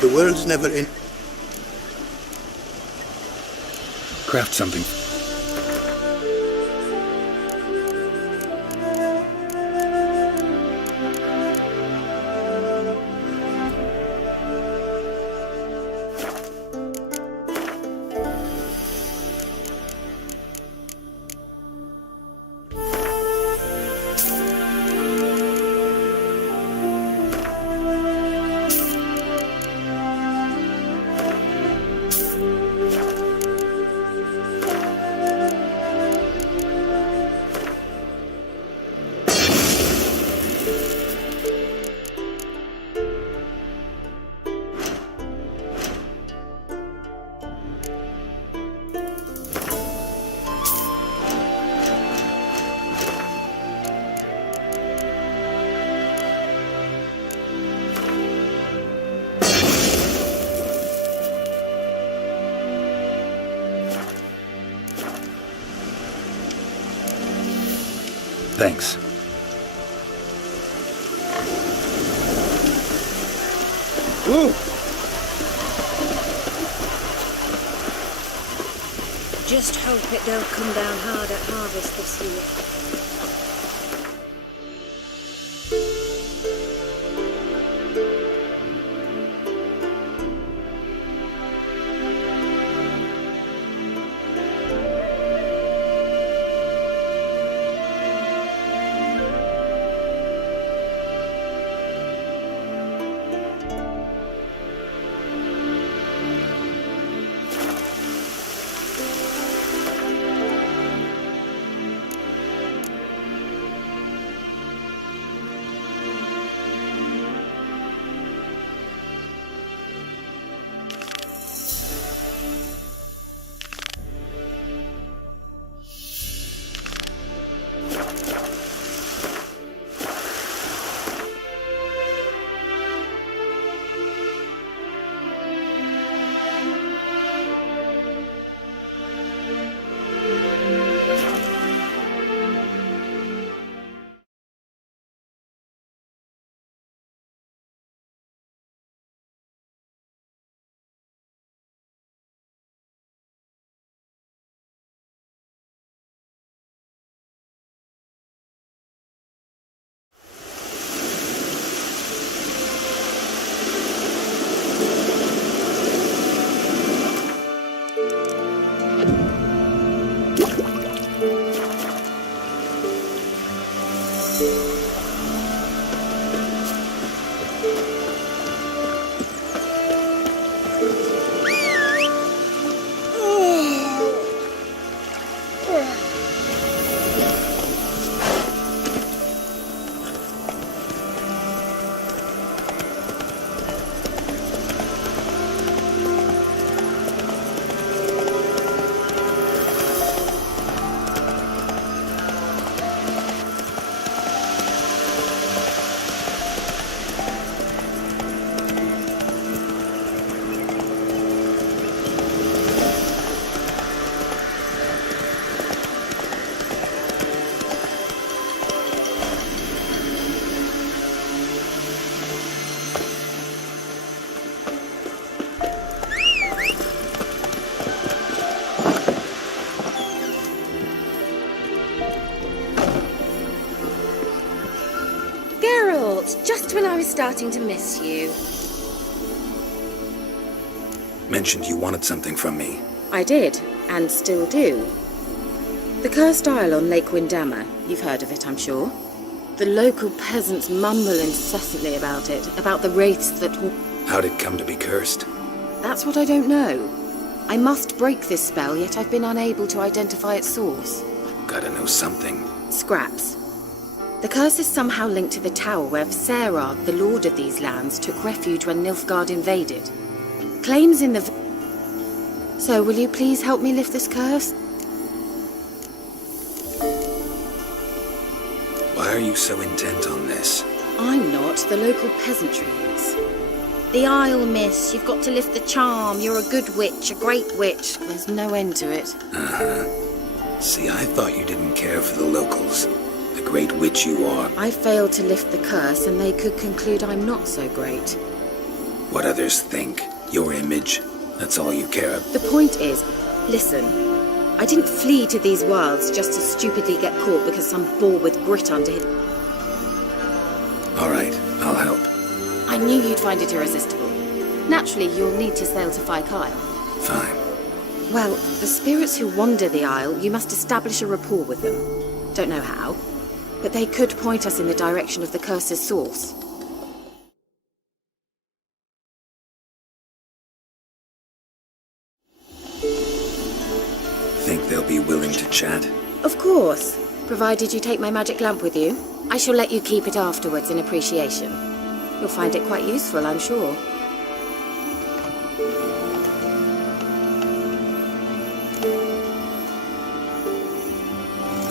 The world's never in... Craft something. Thanks. Ooh. Just hope it don't come down hard at harvest this year. Just when I was starting to miss you. Mentioned you wanted something from me. I did, and still do. The cursed isle on Lake Windammer. You've heard of it, I'm sure. The local peasants mumble incessantly about it, about the wraiths that... How'd it come to be cursed? That's what I don't know. I must break this spell, yet I've been unable to identify its source. Gotta know something. Scraps. The curse is somehow linked to the tower where Serag, the lord of these lands, took refuge when Nilfgaard invaded. Claims in the... So, will you please help me lift this curse? Why are you so intent on this? I'm not. The local peasantry is. The Isle, miss. You've got to lift the charm. You're a good witch, a great witch. There's no end to it. Uh-huh. See, I thought you didn't care for the locals. The great witch you are. I failed to lift the curse, and they could conclude I'm not so great. What others think. Your image. That's all you care about. The point is, listen, I didn't flee to these wilds just to stupidly get caught because some bore with grit under his... All right, I'll help. I knew you'd find it irresistible. Naturally, you'll need to sail to Fyke Isle. Fine. Well, the spirits who wander the Isle, you must establish a rapport with them. Don't know how, but they could point us in the direction of the curse's source. Think they'll be willing to chat? Of course, provided you take my magic lamp with you. I shall let you keep it afterwards in appreciation. You'll find it quite useful, I'm sure.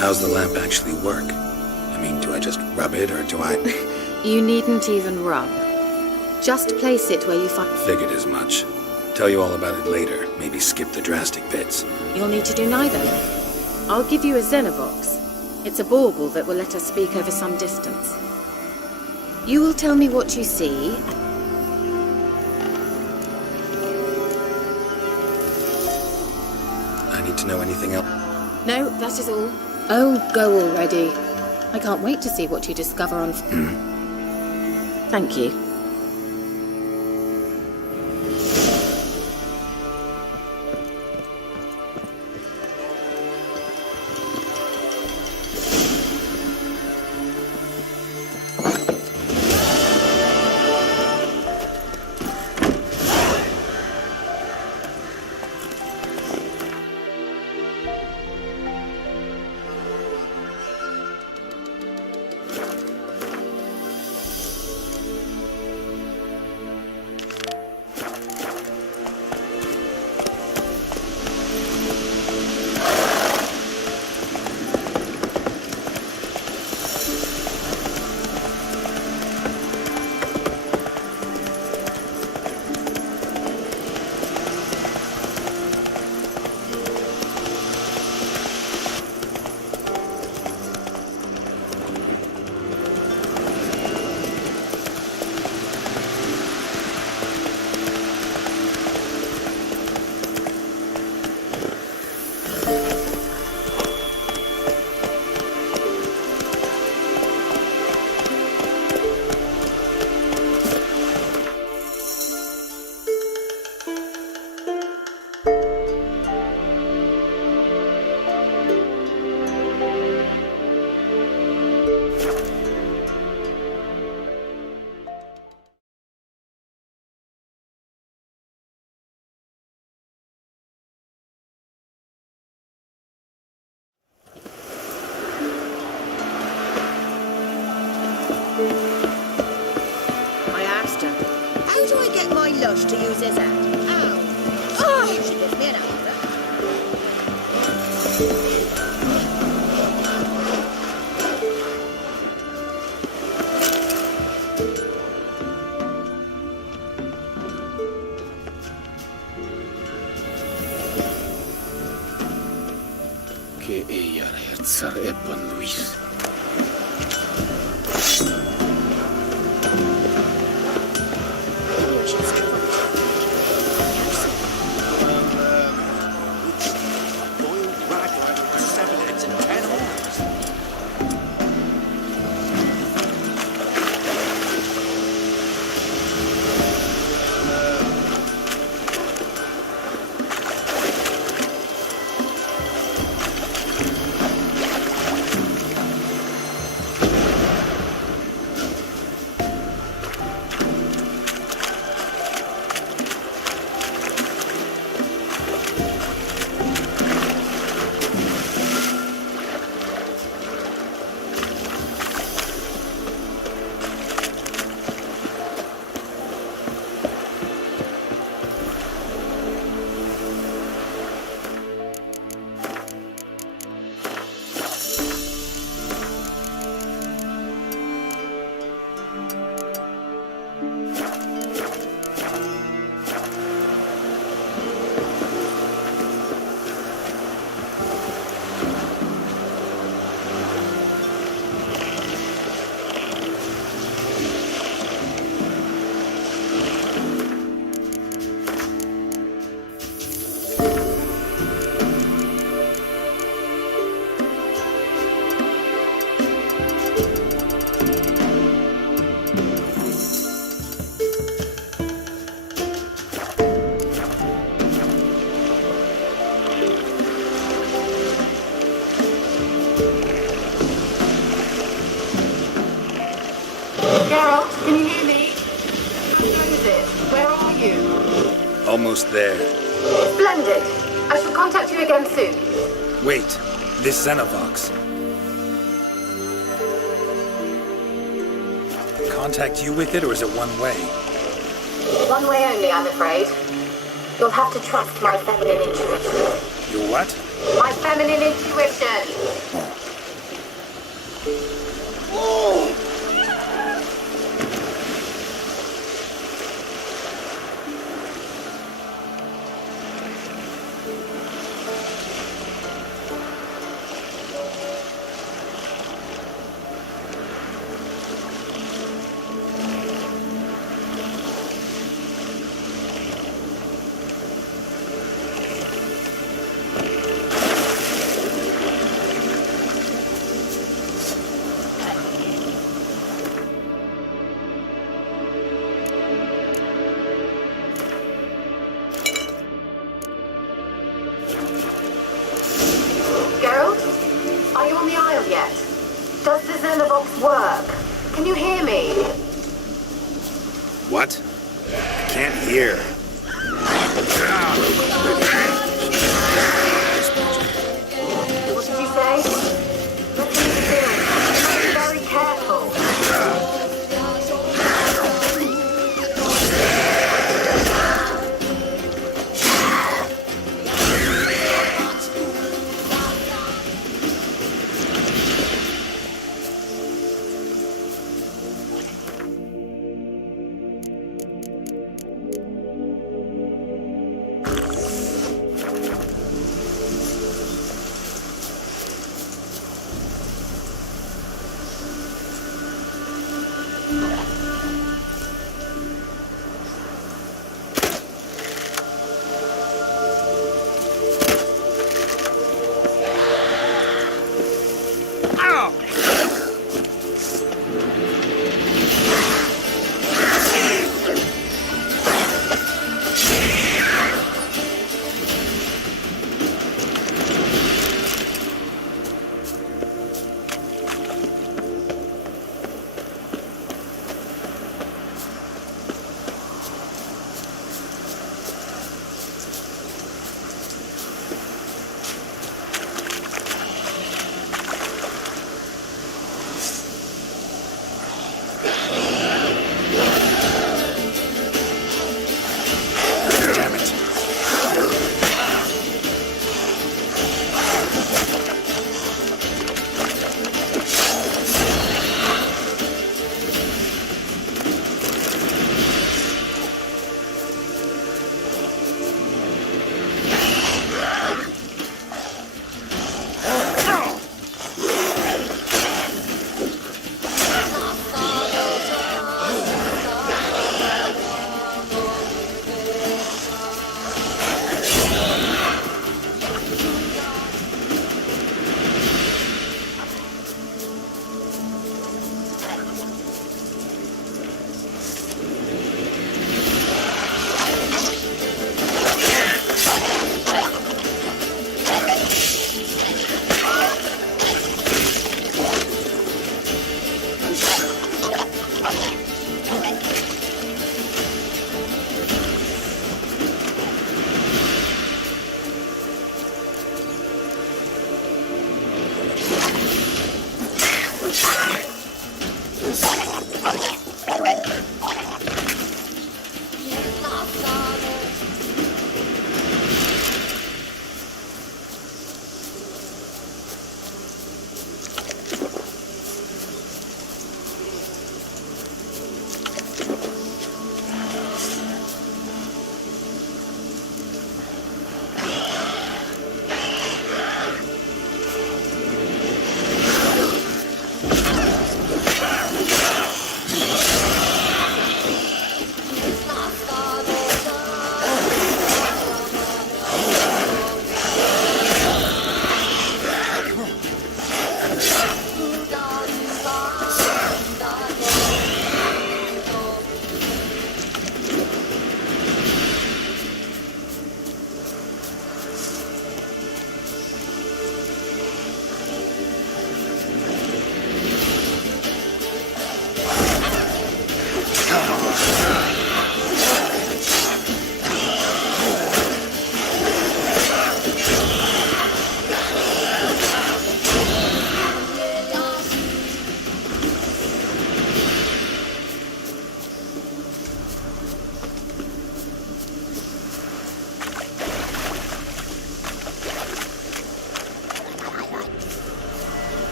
How's the lamp actually work? I mean, do I just rub it, or do I... You needn't even rub. Just place it where you find... Figured as much. Tell you all about it later. Maybe skip the drastic bits. You'll need to do neither. I'll give you a Xenovox. It's a bauble that will let us speak over some distance. You will tell me what you see. I need to know anything else? No, that is all. Oh, go already. I can't wait to see what you discover on... Thank you. To use his hand. Ow! Oh! You should give me an answer. Que ella rehearsar Ebban Luis. Geralt, can you hear me? What is it? Where are you? Almost there. Splendid. I shall contact you again soon. Wait, this Xenovox. Contact you with it, or is it one way? One way only, I'm afraid. You'll have to trust my feminine intuition. Your what? My feminine intuition! Geralt? Are you on the Isle yet? Does the Xenovox work? Can you hear me? What? I can't hear. What did you say? Listen still. You must be very careful.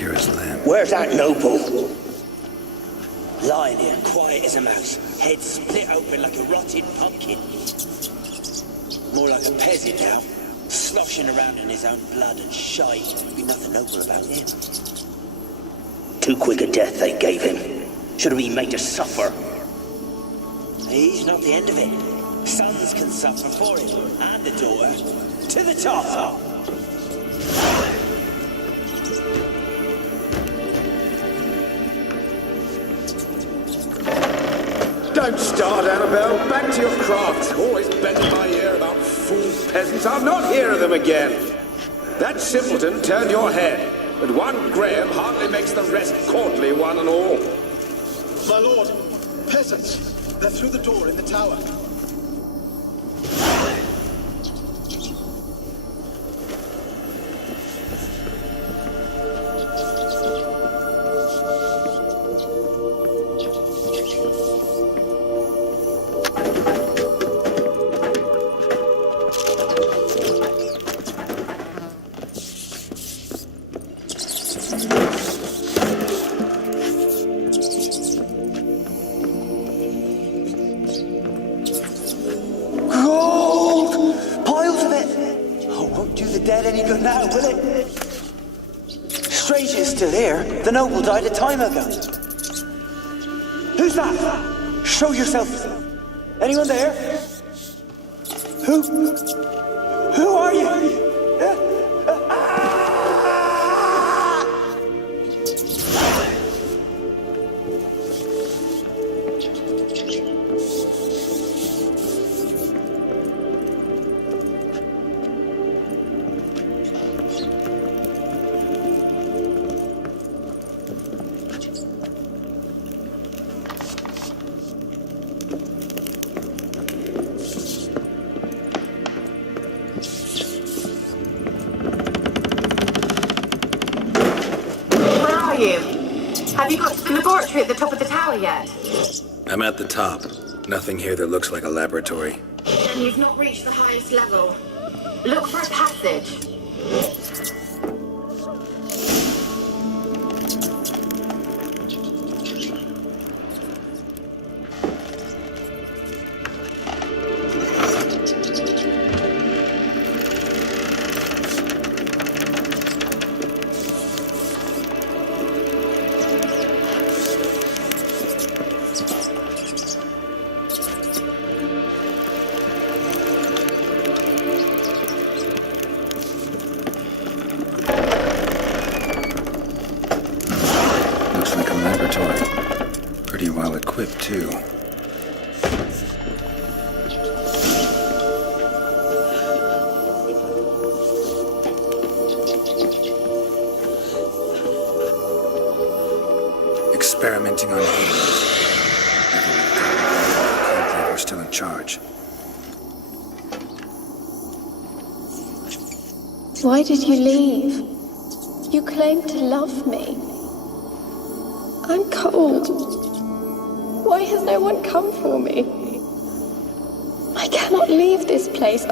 Keira's land. Where's that noble? Lying here, quiet as a mouse, head split open like a rotted pumpkin. More like a peasant now, sloshing around in his own blood and shite. Be nothing noble about him. Too quick a death they gave him. Should have been made to suffer. He's not the end of it. Sons can suffer for him, and the daughter. To the top! Don't start, Annabelle. Back to your craft. Always bending my ear about fool peasants. I'll not hear of them again. That simpleton turned your head, but one Graham hardly makes the rest courtly, one and all. My lord, peasants. They're through the door in the tower. The noble died a time ago. Who's that? Show yourself. Anyone there? Who are you? Have you got to the laboratory at the top of the tower yet? I'm at the top. Nothing here that looks like a laboratory. Then you've not reached the highest level. Look for a passage. Too. Experimenting on humans. We're still in charge. Why did you leave? You claimed to love me. I'm cold. Why has no one come for me? I cannot leave this place.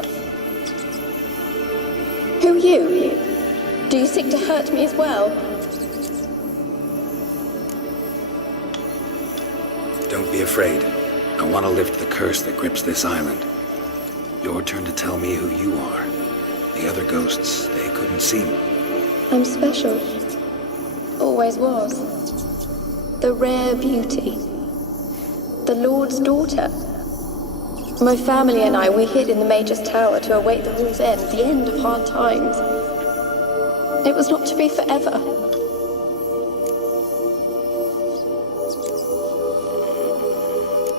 Who are you? Do you seek to hurt me as well? Don't be afraid. I want to lift the curse that grips this island. Your turn to tell me who you are. The other ghosts, they couldn't see me. I'm special. Always was. The rare beauty. The Lord's daughter. My family and I, we hid in the Major's tower to await the war's end, the end of hard times. It was not to be forever.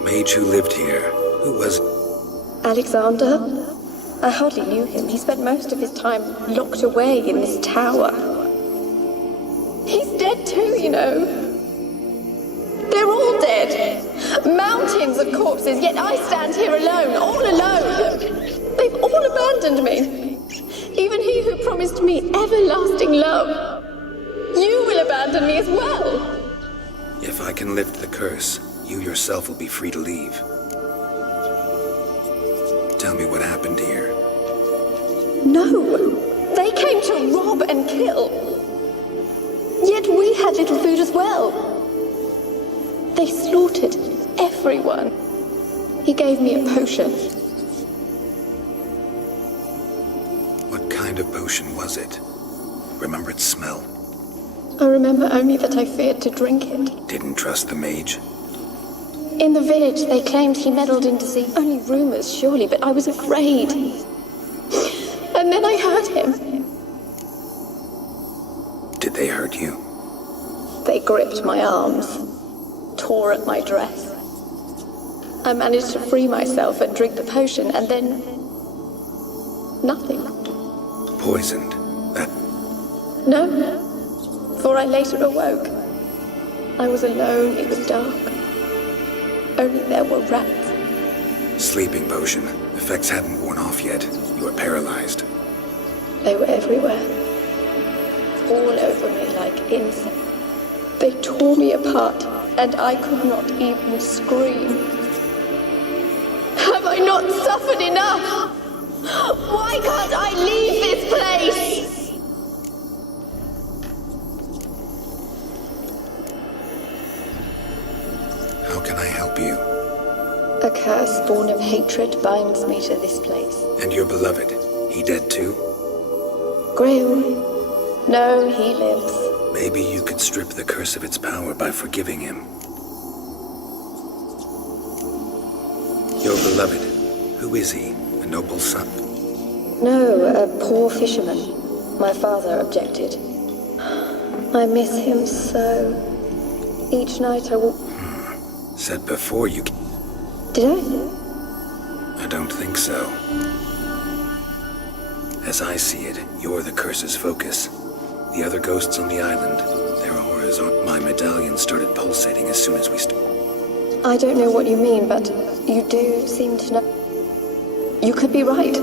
Mage who lived here. Who was it? Alexander? I hardly knew him. He spent most of his time locked away in this tower. He's dead too, you know. They're all dead. Mountains of corpses, yet I stand here alone, all alone. They've all abandoned me. Even he who promised me everlasting love. You will abandon me as well. If I can lift the curse, you yourself will be free to leave. Tell me what happened here. No, they came to rob and kill. Yet had little food as well. They slaughtered everyone. He gave me a potion. What kind of potion was it? Remember its smell? I remember only that I feared to drink it. Didn't trust the mage? In the village, they claimed he meddled in disease. Only rumors, surely, but I was afraid. And then I hurt him. Did they hurt you? They gripped my arms, tore at my dress. I managed to free myself and drink the potion, and then... nothing. Poisoned? That... No, for I later awoke. I was alone, it was dark. Only there were rats. Sleeping potion. Effects hadn't worn off yet. You were paralyzed. They were everywhere. All over me like insects. They tore me apart, and I could not even scream. Have I not suffered enough? Why can't I leave this place? How can I help you? A curse born of hatred binds me to this place. And your beloved, he dead too? Grail? No, he lives. Maybe you could strip the curse of its power by forgiving him. Your beloved, who is he? A noble son? No, a poor fisherman. My father objected. I miss him so. Each night I will... Said before you... Did I? I don't think so. As I see it, you're the curse's focus. The other ghosts on the island, their auras on my medallion started pulsating as soon as we I don't know what you mean, but you do seem to know. You could be right.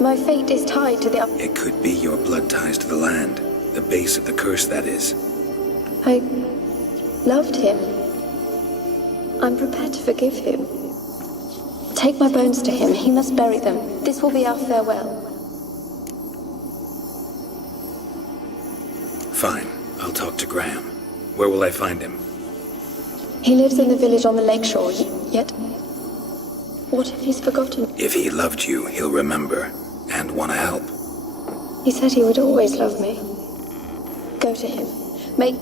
My fate is tied to the... It could be your blood ties to the land. The base of the curse, that is. I loved him. I'm prepared to forgive him. Take my bones to him. He must bury them. This will be our farewell. Fine. I'll talk to Graham. Where will I find him? He lives in the village on the lakeshore, yet... What if he's forgotten? If he loved you, he'll remember. And want to help. He said he would always love me. Go to him. Make...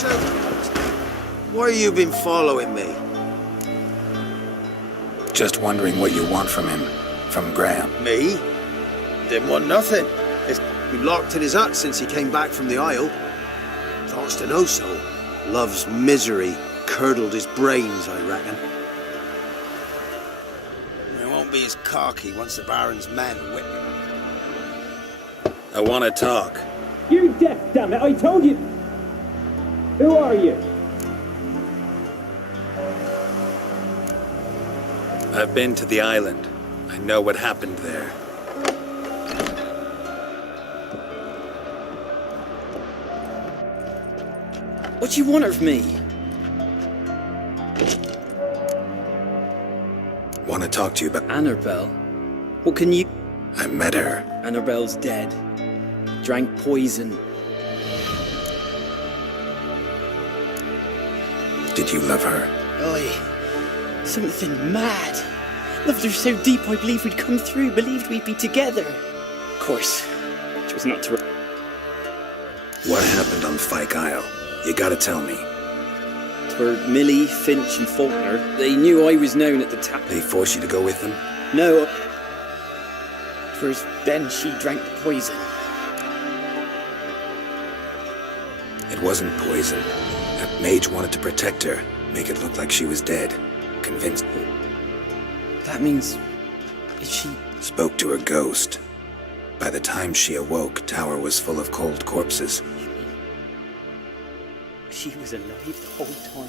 So, why you been following me? Just wondering what you want from him. From Graham. Me? Didn't want nothing. He's been locked in his hut since he came back from the Isle. Thoughts to know so. Love's misery curdled his brains, I reckon. He won't be as cocky once the Baron's men whip him. I want to talk. You deaf, damn it! I told you. Who are you? I've been to the island. I know what happened there. What do you want of me? Want to talk to you about... Annabelle? What can you... I met her. Annabelle's dead. Drank poison. Did you love her? Oi. Something mad. Loved her so deep I believed we'd come through, believed we'd be together. Of course, it was not to... What happened on Fyke Isle? You gotta tell me. For Millie, Finch and Faulkner, they knew I was known at the tap. They forced you to go with them? No. Twas then she drank the poison. It wasn't poison. That mage wanted to protect her, make it look like she was dead. Convinced her. That means... is she... Spoke to her ghost. By the time she awoke, Tower was full of cold corpses. She was alive the whole time?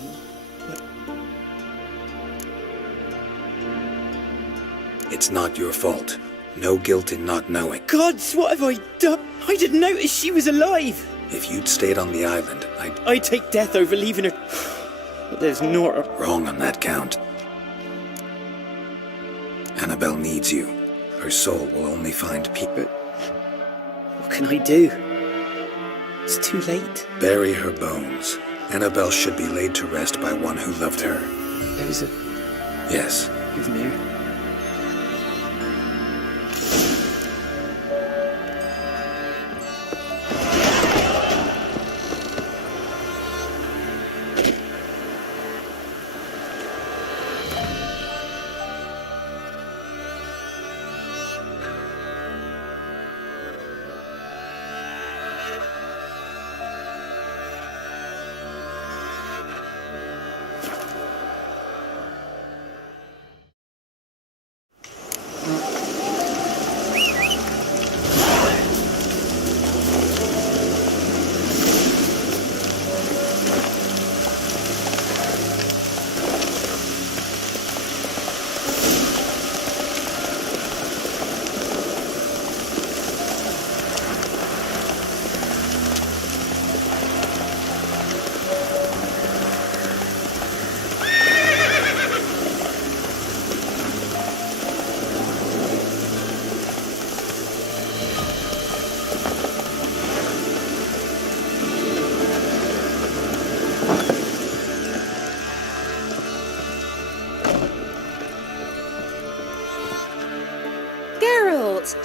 It's not your fault. No guilt in not knowing. Gods, what have I done? I didn't notice she was alive. If you'd stayed on the island, I'd take death over leaving her. But there's not... Wrong on that count. Annabelle needs you. Her soul will only find peace. But what can I do? It's too late. Bury her bones. Annabelle should be laid to rest by one who loved her. There was a... Yes. Governor.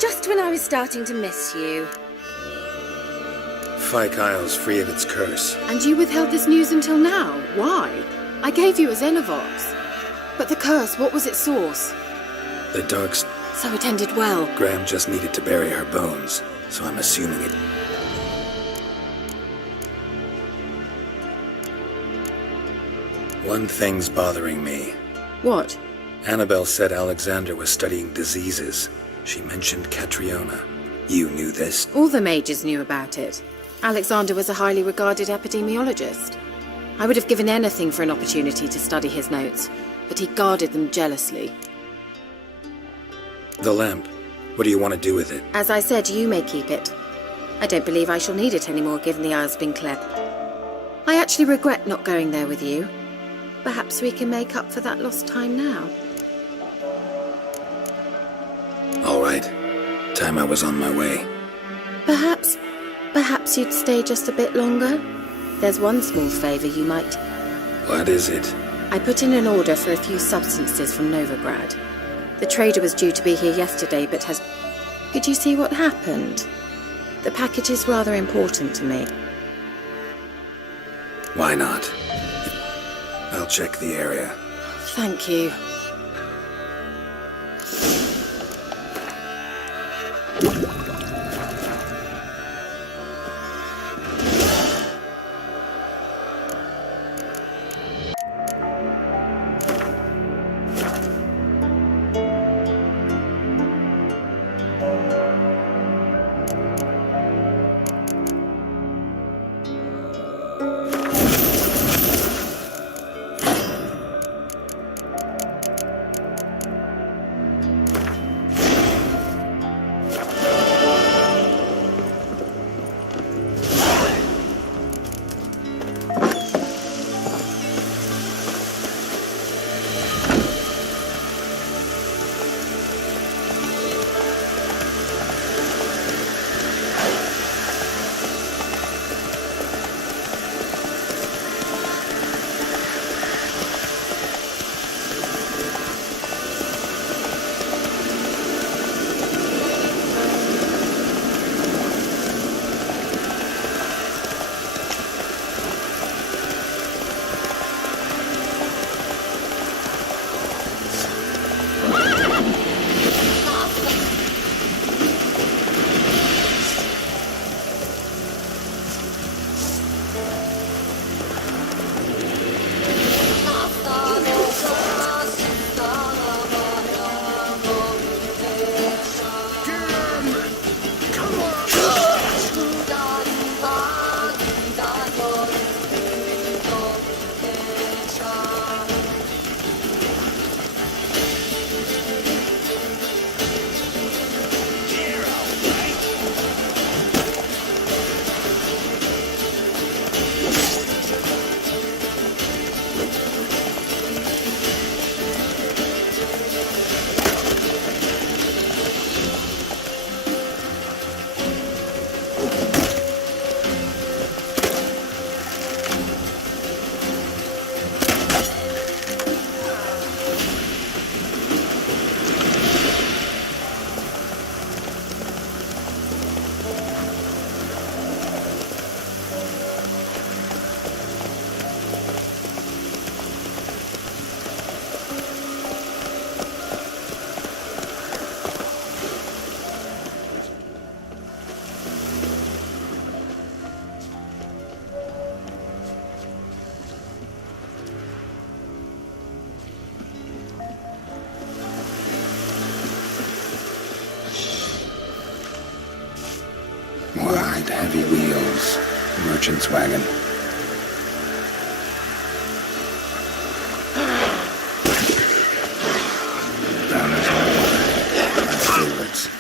Just when I was starting to miss you. Fyke Isle's free of its curse. And you withheld this news until now? Why? I gave you a Xenovox. But the curse, what was its source? The dark... So it ended well. Graham just needed to bury her bones, so I'm assuming it... One thing's bothering me. What? Annabelle said Alexander was studying diseases. She mentioned Catriona. You knew this? All the mages knew about it. Alexander was a highly regarded epidemiologist. I would have given anything for an opportunity to study his notes, but he guarded them jealously. The lamp. What do you want to do with it? As I said, you may keep it. I don't believe I shall need it anymore, given the Isle's been cleared. I actually regret not going there with you. Perhaps we can make up for that lost time now. All right. Time I was on my way. Perhaps you'd stay just a bit longer? There's one small favor you might... What is it? I put in an order for a few substances from Novigrad. The trader was due to be here yesterday, but has... Could you see what happened? The package is rather important to me. Why not? I'll check the area. Thank you. Wide, heavy wheels. Merchant's wagon. Brown as all. My favorites.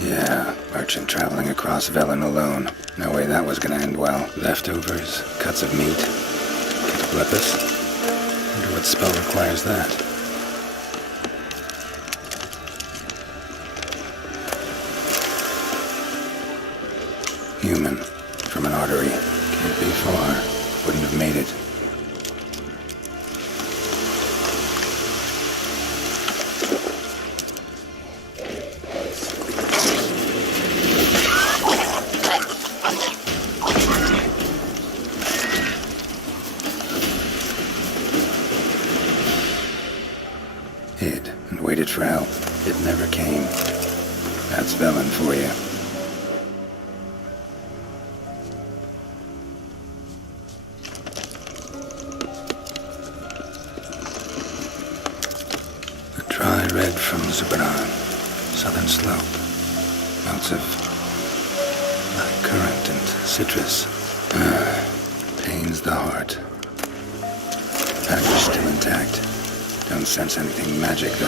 Yeah, merchant traveling across Velen alone. No way that was gonna end well. Leftovers, cuts of meat, Cataplepis. Wonder what spell requires that. Human, from an artery. Can't be far. Wouldn't have made it. hid and waited for help. It never came. That's Velen for you. A dry red from Zubran, southern slope. Notes of black currant and citrus. Pains the heart. Package still intact. Don't sense anything magic, though.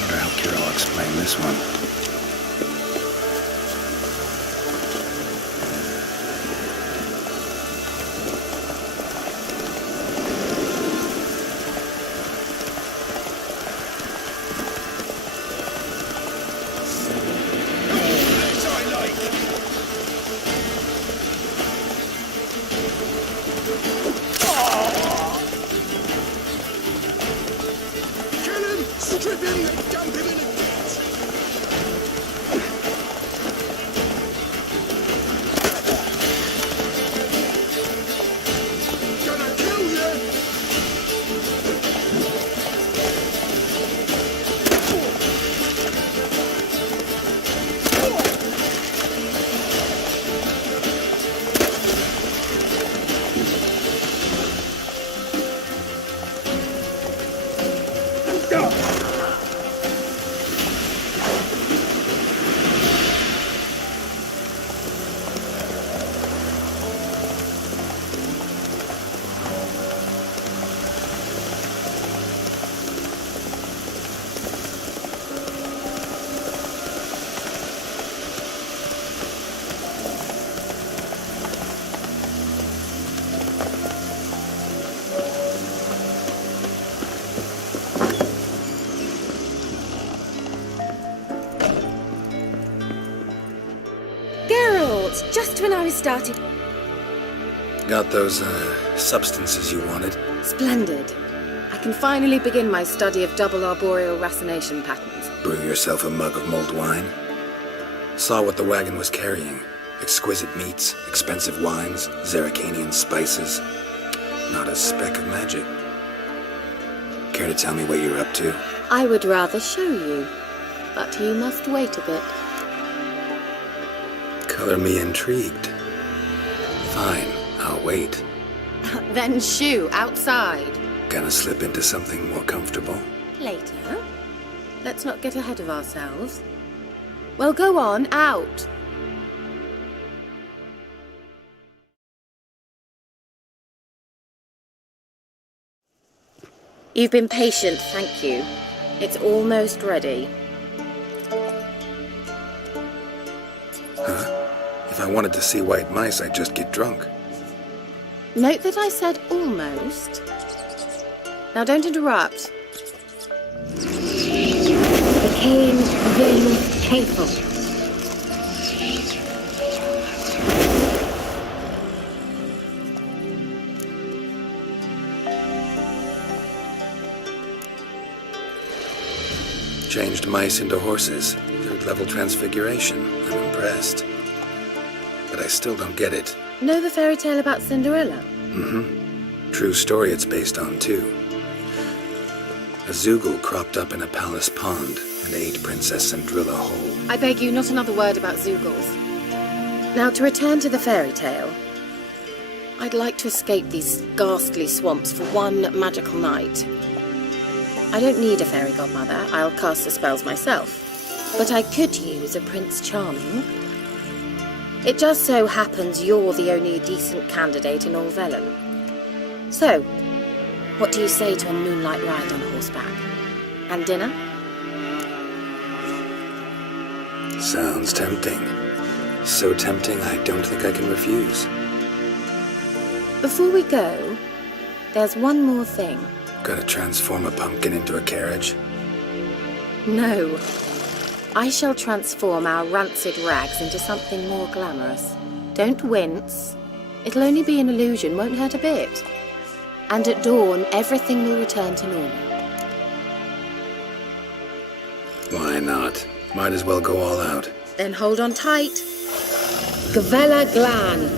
Wonder how Keira will explain this one. Just when I was starting. Got those, substances you wanted? Splendid. I can finally begin my study of double arboreal racination patterns. Brew yourself a mug of mulled wine? Saw what the wagon was carrying. Exquisite meats, expensive wines, Zeracanian spices. Not a speck of magic. Care to tell me what you're up to? I would rather show you, but you must wait a bit. Color me intrigued. Fine, I'll wait. Then shoo, outside. Gonna slip into something more comfortable? Later. Let's not get ahead of ourselves. Well, go on, out. You've been patient, thank you. It's almost ready. Huh? If I wanted to see white mice, I'd just get drunk. Note that I said almost. Now don't interrupt. The cane will faithful. Changed mice into horses. Third-level transfiguration. I'm impressed. But I still don't get it. Know the fairy tale about Cinderella? Mm-hmm. True story it's based on, too. A Zoogle cropped up in a palace pond and ate Princess Cinderella whole. I beg you, not another word about Zoogles. Now, to return to the fairy tale. I'd like to escape these ghastly swamps for one magical night. I don't need a fairy godmother. I'll cast the spells myself. But I could use a Prince Charming. It just so happens you're the only decent candidate in all Velen. So, what do you say to a moonlight ride on horseback? And dinner? Sounds tempting. So tempting, I don't think I can refuse. Before we go, there's one more thing. Gotta transform a pumpkin into a carriage? No. I shall transform our rancid rags into something more glamorous. Don't wince. It'll only be an illusion, won't hurt a bit. And at dawn, everything will return to normal. Why not? Might as well go all out. Then hold on tight. Gavella Glan.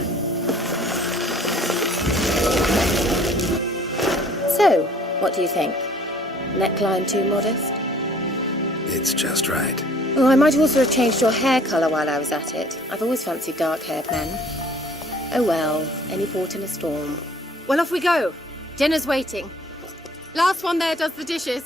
So, what do you think? Neckline too modest? It's just right. Oh, I might also have changed your hair colour while I was at it. I've always fancied dark-haired men. Oh well, any port in a storm. Well, off we go. Dinner's waiting. Last one there does the dishes.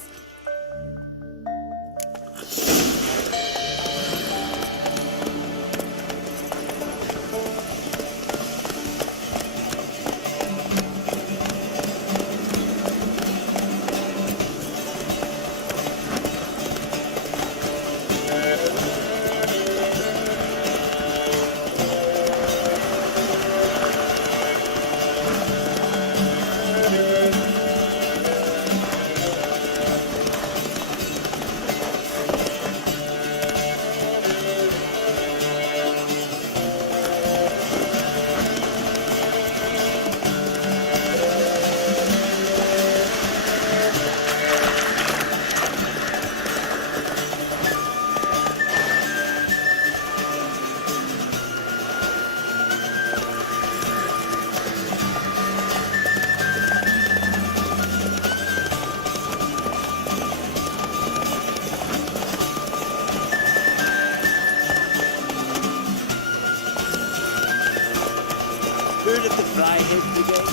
Heard of the Fryhead Brigade?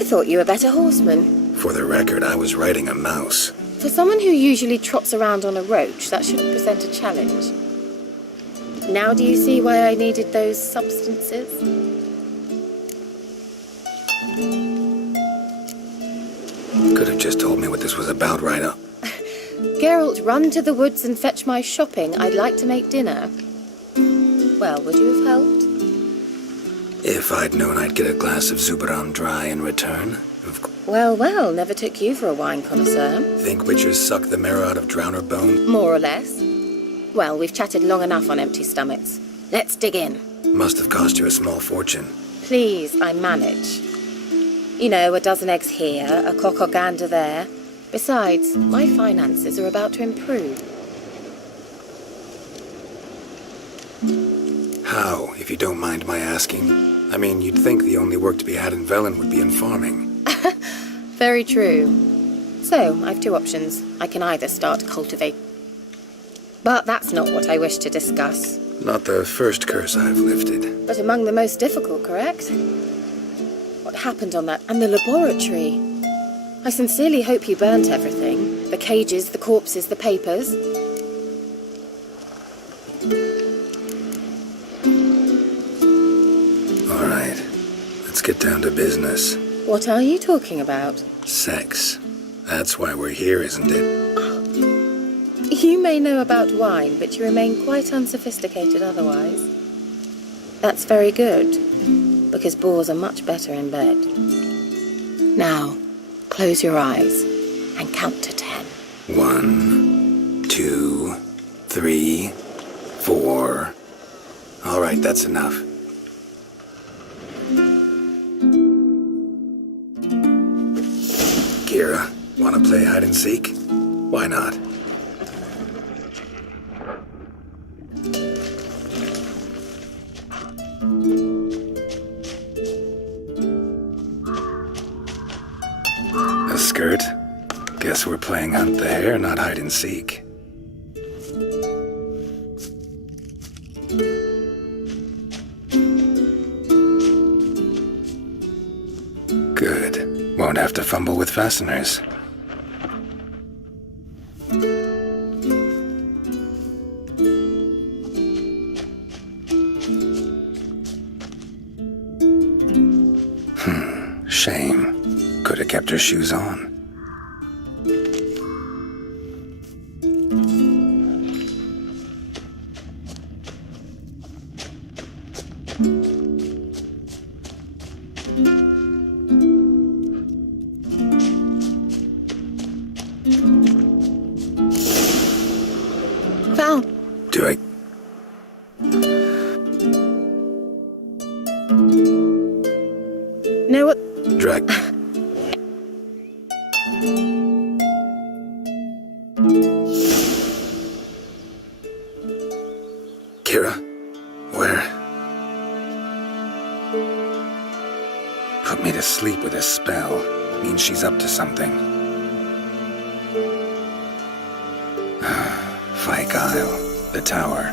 I thought you were a better horseman. For the record, I was riding a mouse. For someone who usually trots around on a roach, that shouldn't present a challenge. Now do you see why I needed those substances? Could have just told me what this was about right up. Geralt, run to the woods and fetch my shopping. I'd like to make dinner. Well, would you have helped? If I'd known I'd get a glass of Zubaram dry in return, Well, well, never took you for a wine connoisseur. Think witches suck the marrow out of drowner bone? More or less. Well, we've chatted long enough on empty stomachs. Let's dig in. Must have cost you a small fortune. Please, I manage. You know, a dozen eggs here, a cock or gander there. Besides, my finances are about to improve. How, if you don't mind my asking? I mean, you'd think the only work to be had in Velen would be in farming. Very true. So, I've two options. I can either start cultivate. But that's not what I wish to discuss. Not the first curse I've lifted. But among the most difficult, correct? What happened on that? And the laboratory. I sincerely hope you burnt everything. The cages, the corpses, the papers. All right, let's get down to business. What are you talking about? Sex. That's why we're here, isn't it? You may know about wine, but you remain quite unsophisticated otherwise. That's very good, because boars are much better in bed. Now, close your eyes and count to 10. 1, 2, 3, 4. All right, that's enough. Keira, want to play hide and seek? Why not? A skirt? Guess we're playing hunt the hare, not hide and seek. Good. Won't have to fumble with fasteners. Shame. Could have kept her shoes on. to sleep with a spell means she's up to something. Fyke Isle, the tower.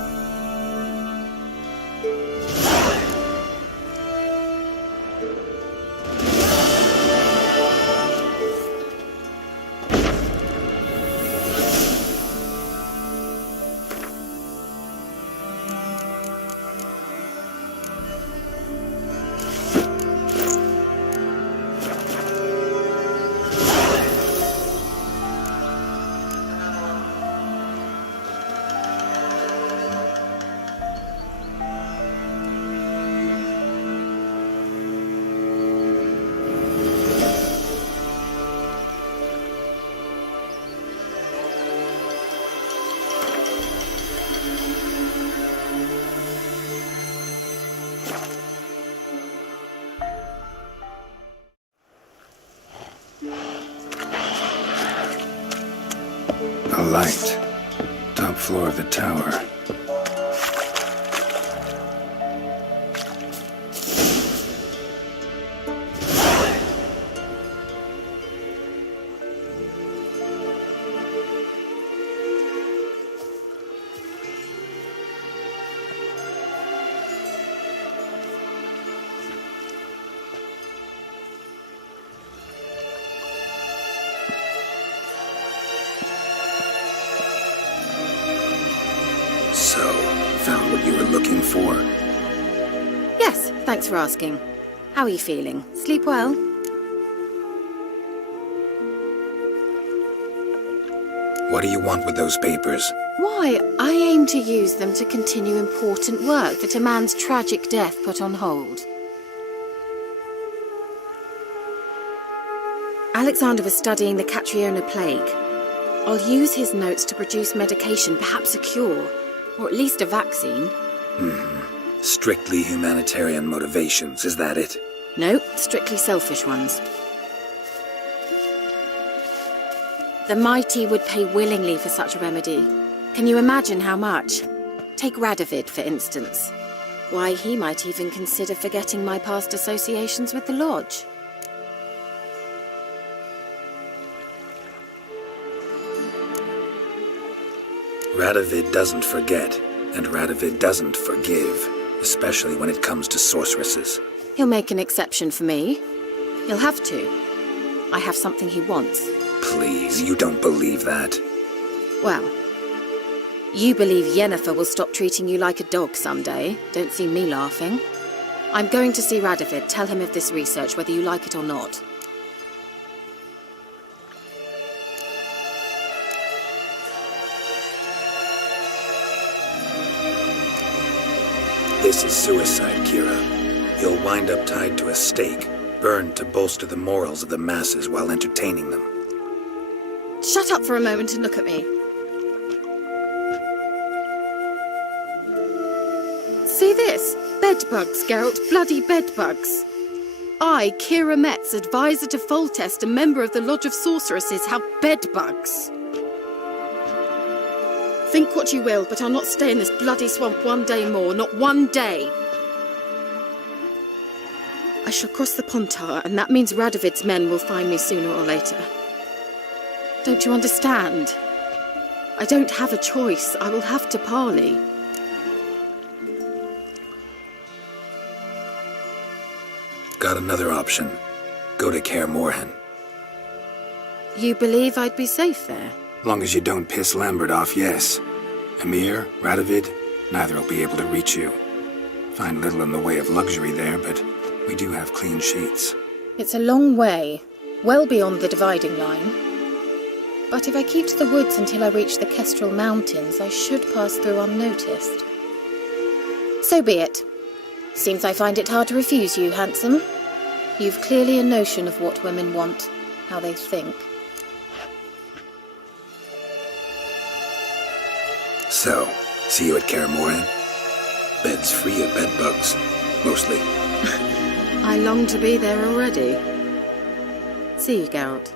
A light. Top floor of the tower. So, found what you were looking for? Yes, thanks for asking. How are you feeling? Sleep well? What do you want with those papers? Why, I aim to use them to continue important work that a man's tragic death put on hold. Alexander was studying the Catriona plague. I'll use his notes to produce medication, perhaps a cure, or at least a vaccine. Strictly humanitarian motivations, is that it? No, strictly selfish ones. The mighty would pay willingly for such a remedy. Can you imagine how much? Take Radovid, for instance. Why, he might even consider forgetting my past associations with the Lodge. Radovid doesn't forget, and Radovid doesn't forgive, especially when it comes to sorceresses. He'll make an exception for me. He'll have to. I have something he wants. Please, you don't believe that. Well, you believe Yennefer will stop treating you like a dog someday. Don't see me laughing. I'm going to see Radovid, tell him of this research, whether you like it or not. This is suicide, Keira. You'll wind up tied to a stake, burned to bolster the morals of the masses while entertaining them. Shut up for a moment and look at me. See this? Bedbugs, Geralt. Bloody bedbugs. I, Keira METZ, advisor to Foltest, a member of the Lodge of Sorceresses, have bedbugs. Think what you will, but I'll not stay in this bloody swamp one day more. Not one day. I shall cross the Pontar, and that means Radovid's men will find me sooner or later. Don't you understand? I don't have a choice. I will have to parley. Got another option. Go to Kaer Morhen. You believe I'd be safe there? Long as you don't piss Lambert off, yes. Emir, Radovid, neither will be able to reach you. Find little in the way of luxury there, but we do have clean sheets. It's a long way, well beyond the dividing line. But if I keep to the woods until I reach the Kestrel Mountains, I should pass through unnoticed. So be it. Seems I find it hard to refuse you, handsome. You've clearly a notion of what women want, how they think. So, see you at Kaer Morhen? Beds free of bedbugs, mostly. I long to be there already. See you, Geralt.